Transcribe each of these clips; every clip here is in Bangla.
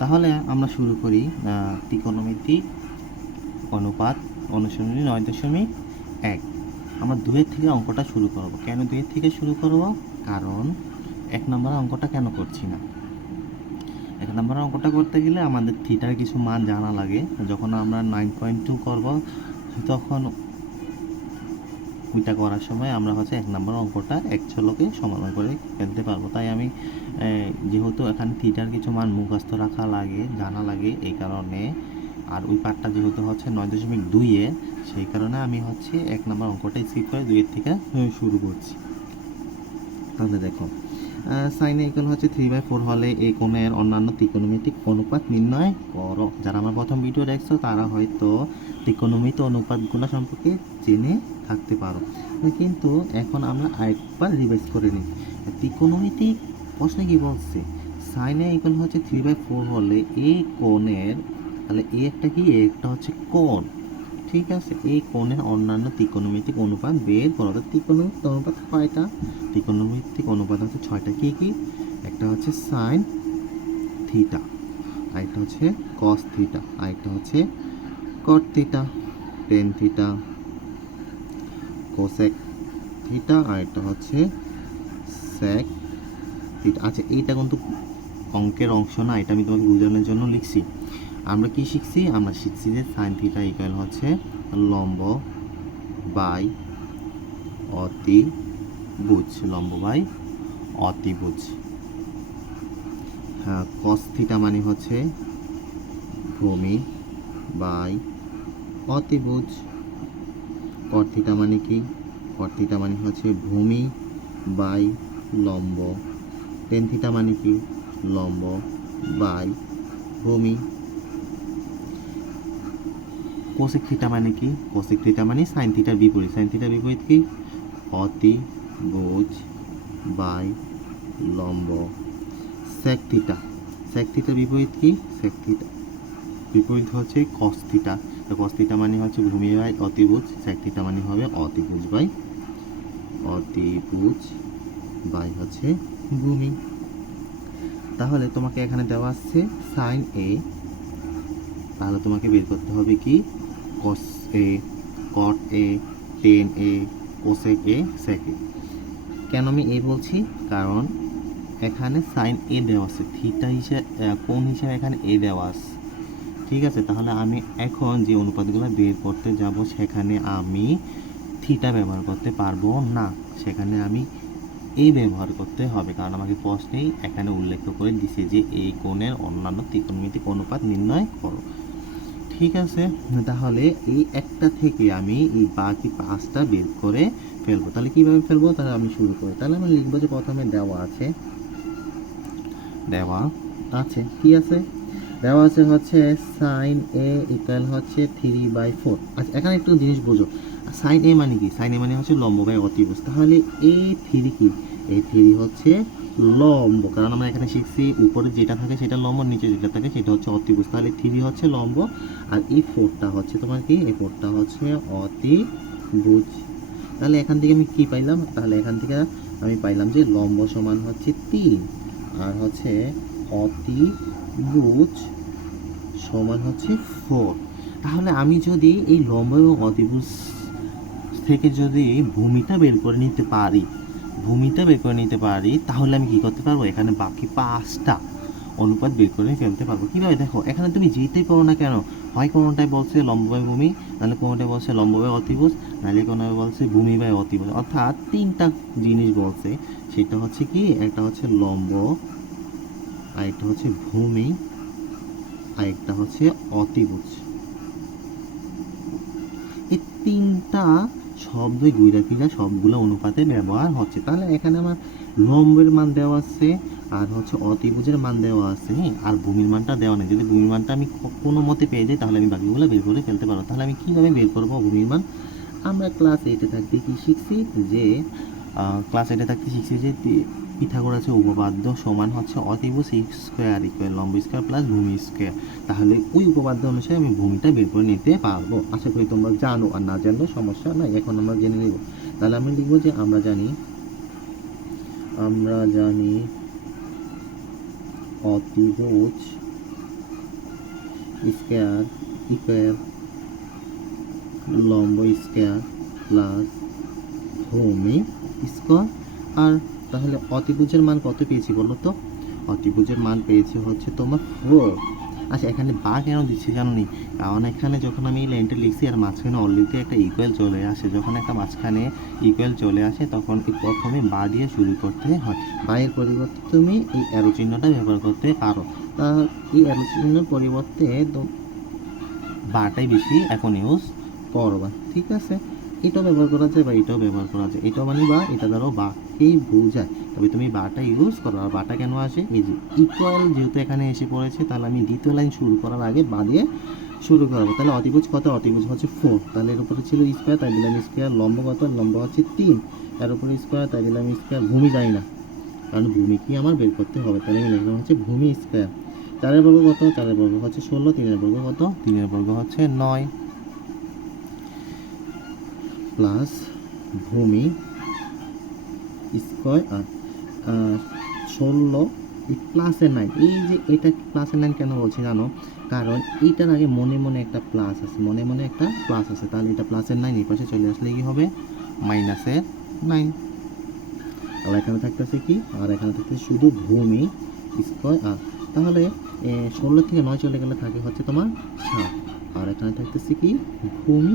তাহলে আমরা শুরু করি ত্রিকোণমিতিক অনুপাত অনুশীলনী 9.1। আমরা 2 থেকে অঙ্কটা শুরু করব। কেন 2 থেকে শুরু করব? কারণ 1 নম্বর অঙ্কটা কেন করছি না? 1 নম্বর অঙ্কটা করতে গেলে আমাদের থিটার কিছু মান জানা লাগে। যখন আমরা 9.2 করব তখন ওইটা করার সময় আমরা 1 নম্বর অঙ্কটা এক ঝলকে সমাধান করে ফেলতে পারবো। তাই আমি যেহেতু এখানে থিটার কিছু মান মুখস্থ রাখা লাগে, জানা লাগে, এই কারণে, আর ওই পার্টটা যেহেতু 9.2-এ, সেই কারণে আমি 1 নম্বর অঙ্কটা স্কিপ করে 2 থেকে শুরু করছি। তাহলে দেখো, সাইন ইকুয়াল 3/4 হলে এই কোণের অন্যান্য ত্রিকোণমিতিক অনুপাত নির্ণয় করো। যারা আমার প্রথম ভিডিও দেখছো তারা হয়তো ত্রিকোণমিতিক অনুপাতগুলো সম্পর্কে জেনে থাকতে পারো, কিন্তু এখন আমরা আরেকবার রিভাইজ করে নিই। ত্রিকোণমিতিক প্রশ্নে কি বলছে? সাইন ইকুয়াল 3/4 হলে এই কোণের, তাহলে এ একটা কি, একটা কোণ, ঠিক আছে। এই কোণের অন্যান্য ত্রিকোণমিতিক অনুপাত বের করো। ত্রিকোণমিতিক অনুপাত কয়টা? ত্রিকোণমিতিক অনুপাত 6টা। কি কি? একটা সাইন থিটা, আরেকটা কস থিটা, আরেকটা কট theta, tan theta, cosec theta, আরেকটা সেক থিটা। আচ্ছা, এইটা কিন্তু অঙ্কের অংশ না, এটা আমি তোমাকে বুঝানোর জন্য লিখছি। আমরা কি শিখছি? আমরা শিখছি যে সাইন থিটা ইকুয়াল লম্ব বাই অতিভুজ, লম্ব বাই অতিভুজ। হ্যাঁ, কস থিটা মানে ভূমি বাই অতিভুজ। কট থিটা মানে কি? কট থিটা মানে ভূমি বাই লম্ব। টেন থিটা মানে কি? লম্ব বাই ভূমি। কোসেক থিটা মানে কি? কোসেক থিটা মানে সাইন থিটার বিপরীত। সাইন থিটার বিপরীত কি? অতিভুজ বাই লম্ব। সেক থিটা, সেক থিটার বিপরীত কি? সেক থিটা বিপরীত কস থিটা। তো কস থিটা মানে ভূমি বাই অতিভুজ, সেক থিটা মানে হবে অতিভুজ বাই ভূমি। তাহলে তোমাকে এখানে দেওয়া আছে সাইন এ, তাহলে তোমাকে বের করতে হবে কি? কস এ, কট এ, টেন এ, কোসেক এ, সেক এ। কেন আমি এ বলছি? কারণ এখানে সাইন এ দেওয়া আছে, থিটা হিসেবে, কোণ হিসেবে এখানে এ দেওয়া আছে, ঠিক আছে। তাহলে আমি এখন যে অনুপাতগুলো বের করতে যাব সেখানে আমি থিটা ব্যবহার করতে পারবো না, সেখানে আমি এ ব্যবহার করতে হবে। কারণ আমাকে প্রশ্নেই এখানে উল্লেখ করে দিছে যে এই কোণের অন্যান্য ত্রিকোণমিতিক অনুপাত নির্ণয় করো, ঠিক আছে। তাহলে এই একটা থেকে আমি এই বাকি 5টা বের করে ফেলবো। তাহলে কিভাবে ফেলবো? তাহলে আমি শুরু করি। তাহলে আমি লিখবো যে প্রথমে দেওয়া আছে কি আছে? দেওয়া আছে সাইন এ ইকুয়াল 3/4। আচ্ছা, এখানে একটু জিনিস বোঝো। সাইন এ মানে কি? সাইন এ মানে লম্ব বাই অতিভুজ। তাহলে এ থ্রি কি? এ থ্রি লম্ব, কারণ আমরা এখানে শিখছি উপরে যেটা থাকে সেটা লম্ব, নিচে যেটা থাকে সেটা অতিভুজ। তাহলে থ্রি লম্ব, আর এই ফোরটা তোমার কি? এই ফোরটা অতিভুজ। তাহলে এখান থেকে আমি কি পাইলাম? তাহলে এখান থেকে আমি পাইলাম যে লম্ব সমান 3, আর অতিভুজ সমান 4। তাহলে আমি যদি এই লম্ব এবং অতিভুজ থেকে যদি ভূমিটা বের করে নিতে পারি, তাহলে আমি কি করতে পারবো? এখানে বাকি 5টা অনুপাত বের করে ফেলতে পারবো। কিভাবে? দেখো, এখানে তুমি যেটাই পারো না কেন, হয় কোনোটায় বলছে লম্ব বাই ভূমি, নাহলে কোনোটায় বলছে লম্ব বাই অতিভুজ, নাহলে কোনোটায় বলছে ভূমি বাই অতিভুজ। অর্থাৎ 3টা জিনিস বলছে। সেটা কি? একটা লম্ব, আরেকটা ভূমি, আরেকটা অতিভুজ। এই 3টা শব্দই ঘুরে ফিরে সবগুলো অনুপাতে ব্যবহার হচ্ছে। তাহলে এখানে আমার লম্বের মান দেওয়া আছে, আর অতিভুজের মান দেওয়া আছে, আর ভূমির মানটা দেওয়া নেই। যদি ভূমির মানটা আমি কোনো মতে পেয়ে যাই তাহলে আমি বাকিগুলো বের করে ফেলতে পারবো। তাহলে আমি কীভাবে বের করবো ভূমির মান? আমরা ক্লাস 8-এ থাকতে কি শিখছি? যে পিথাগোরাসের উপপাদ্য সমান অতিভুজ স্কোয়ার ইকুয়াল লম্ব স্কোয়ার প্লাস ভূমি স্কোয়ার। তাহলে ওই উপপাদ্য অনুসারে আমি ভূমিটা বের করে নিতে পারবো। আশা করি তোমরা জানো, আর না জানলেও সমস্যা নাই, এখন আমরা জেনে নেব। তাহলে আমি লিখবো যে আমরা জানি অতিভুজ স্কয়ার ইকুয়াল লম্ব স্কয়ার প্লাস ভূমি স্কয়ার। আর তাহলে অতিভুজের মান কত পেয়েছি বলো তো? অতিভুজের মান পেয়েছি হচ্ছে তোমার 4। আচ্ছা, এখানে বা কেন দিচ্ছি জানো নি? কারণ এখানে যখন আমি এই লাইনটা লিখছি আর মাঝখানে অলরেডি একটা ইকুয়াল চলে আসে, যখন একটা মাঝখানে ইকুয়াল চলে আসে তখন প্রথমে বা দিয়ে শুরু করতে হয়। বা এর পরিবর্তে তুমি এই অ্যারো চিহ্নটা ব্যবহার করতে পারো। তা এই অ্যারো চিহ্নের পরিবর্তে তো বাটাই বেশি এখন ইউজ করবা, ঠিক আছে? এটাও ব্যবহার করা যায় বা এটাও ব্যবহার করা যায়, এটাও মানে বা, এটা দ্বারাও বাকেই বোঝায়, তবে তুমি বাটা ইউজ করো। আর বাটা কেন আসে? এই যে ইকুয়াল যেহেতু এখানে এসে পড়েছে, তাহলে আমি দ্বিতীয় লাইন শুরু করার আগে বা দিয়ে শুরু করবো। তাহলে অতিভুজ কত? অতিভুজ হচ্ছে 4, তাহলে এর উপরে ছিল স্কোয়ার, তাই দিলাম স্কোয়ার। লম্ব কত? লম্ব হচ্ছে 3, এর উপরে স্কোয়ার, তাই দিলাম স্কোয়ার। ভূমি যায় না, কারণ ভূমি কি আমার বের করতে হবে, তাহলে আমি লিখলাম হচ্ছে ভূমি স্কোয়ার। 4 বর্গ কত? 4 বর্গ হচ্ছে 16, 3 বর্গ কত? 3 বর্গ হচ্ছে 9 প্লাস ভূমি স্কয়ার। আর 16 প্লাসের 9, এই যে এটা প্লাসের 9 কেন বলছি জানো? কারণ এইটার আগে মনে মনে একটা প্লাস আছে, মনে মনে একটা প্লাস আছে, তাহলে এটা প্লাসের 9 এই পাশে চলে আসলে কি হবে? মাইনাসের 9। আর এখানে থাকতেছে কি? আর এখানে থাকতেছে শুধু ভূমি স্কয়ার। তাহলে 16 থেকে 9 চলে গেলে থাকে হচ্ছে তোমার 7। আর এখানে থাকতেছে কি? ভূমি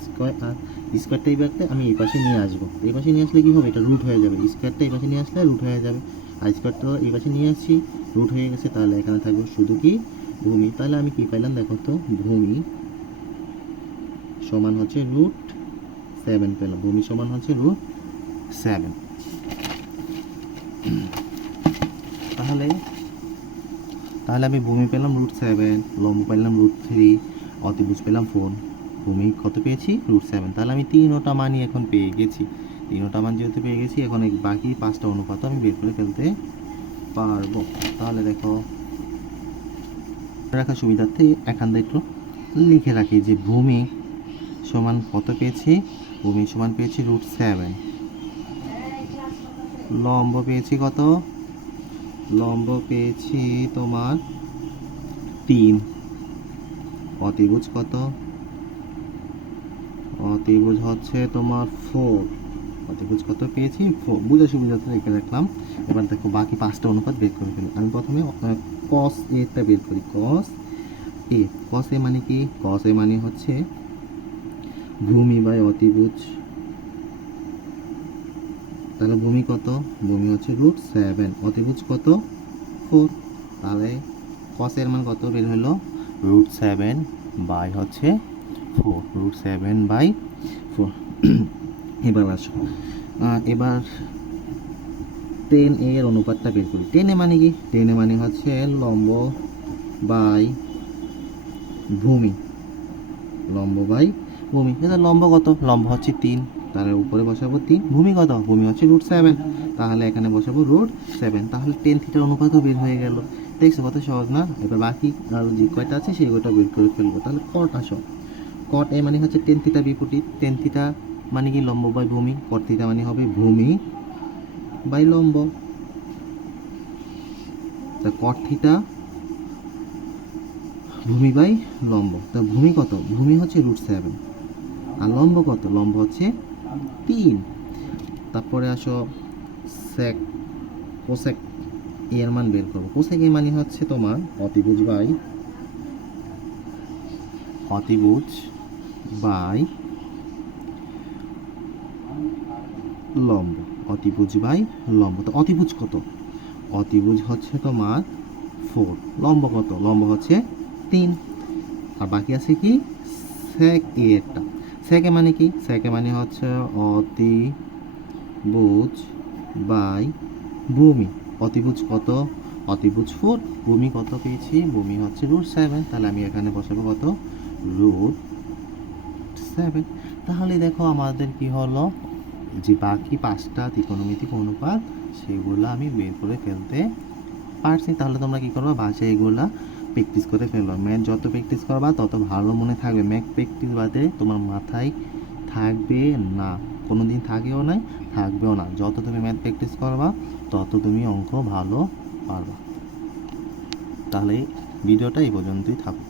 স্কয়ার। আর স্কয়ারটা এই ব্যাগটা আমি এই পাশে নিয়ে আসবো, এই পাশে নিয়ে আসলে কি হবে? এটা রুট হয়ে যাবে। স্কয়ারটা এই পাশে নিয়ে আসলে রুট হয়ে যাবে, আর স্কয়ারটা এই পাশে নিয়ে আসছি, রুট হয়ে গেছে। তাহলে এখানে থাকবে শুধু কি? ভূমি। তাহলে আমি কি পাইলাম দেখো তো? ভূমি সমান হচ্ছে √7 পেলাম। ভূমি সমান হচ্ছে √7। তাহলে তাহলে আমি ভূমি পেলাম √7, লম্ব পেলাম √3, অতিভুজ পেলাম 4, ভূমি কত পেয়েছি? √7। তাহলে আমি তিনোটা মানই এখন পেয়ে গেছি। তিনোটা মান যেহেতু পেয়ে গেছি, এখন বাকি 5টা অনুপাত আমি বের করে ফেলতে পারবো। তাহলে দেখো, রাখার সুবিধার্থে এখানটা একটু লিখে রাখি যে ভূমি সমান কত পেয়েছি? ভূমি সমান পেয়েছি √7। লম্ব পেয়েছি কত? লম্ব পেয়েছি তোমার 3। অতিভুজ কত? অতিভুজ হচ্ছে তোমার 4। অতিভুজ কত পেয়েছি? 4। বুঝে সুবিধাতে লিখে রাখলাম। এবার দেখো বাকি 5টা অনুপাত বের করে ফেলি। আমি প্রথমে cos a বের করি। cos a মানে কি? cos a মানে হচ্ছে ভূমি বাই অতিভুজ। তাহলে ভূমি কত? ভূমি হচ্ছে √7, অতিভুজ কত? 4। তাহলে cos এর মান কত বের হলো? √7 বাই হচ্ছে 4, √7/4। এবার আসো, এবার 10a এর অনুপাতটা বের করি। 10a মানে কি? 10a মানে হচ্ছে লম্ব বাই ভূমি, লম্ব বাই ভূমি। এটা লম্ব কত? লম্ব হচ্ছে 3, তার উপরে বসাবো 3। ভূমি কত? ভূমি হচ্ছে √7, তাহলে এখানে বসাবো √7। তাহলে 10 থিটার অনুপাতও বের হয়ে গেল। দেখছো কত সহজ না? এবার বাকি আর যে কয়টা আছে সেগুলোটা বের করে ফেলবো। তাহলে কট আসো, কট এ মানে হচ্ছে 10 থিটা বিপরীত। 10 থিটা মানে কি? লম্ব বাই ভূমি। কট থিটা মানে হবে ভূমি বাই লম্ব। তা কট থিটা ভূমি বাই লম্ব। তা ভূমি কত? ভূমি হচ্ছে √7, আর লম্ব কত? লম্ব হচ্ছে 3। তারপরে আসো সেক, কোসেক এর মান বের করবো। কোসেক এর মানে হচ্ছে তোমার অতিভুজ বাই লম্ব। অতিভুজ বাই লম্ব। তো অতিভুজ কত? অতিভুজ হচ্ছে তোমার 4। লম্ব কত? লম্ব হচ্ছে 3। আর বাকি আছে কি? সেক এরটা। সেকে মানে কি? সেকে মানে হচ্ছে অতিভুজ বাই ভূমি। অতিভুজ কত? অতিভুজ 4। ভূমি কত পেয়েছি? ভূমি হচ্ছে √7, তাহলে আমি এখানে বসাবো কত? √7। তাহলে দেখো আমাদের কি হলো? যে বাকি 5টা ত্রিকোণমিতিক অনুপাত সেগুলো আমি বের করে ফেলতে পারছি। তাহলে তোমরা কি করবা? বাসায় এগুলা প্র্যাকটিস করে ফেলো। ম্যাথ যত প্র্যাকটিস করবা তত ভালো মনে থাকবে। ম্যাথ প্র্যাকটিস বাদে তোমার মাথায় থাকবে না, কোনো দিন থাকেও নাই, থাকবেও না। যত তুমি ম্যাথ প্র্যাকটিস করবা তত তুমি অঙ্ক ভালো পারবা। তাহলে ভিডিওটা এই পর্যন্তই থাকুক।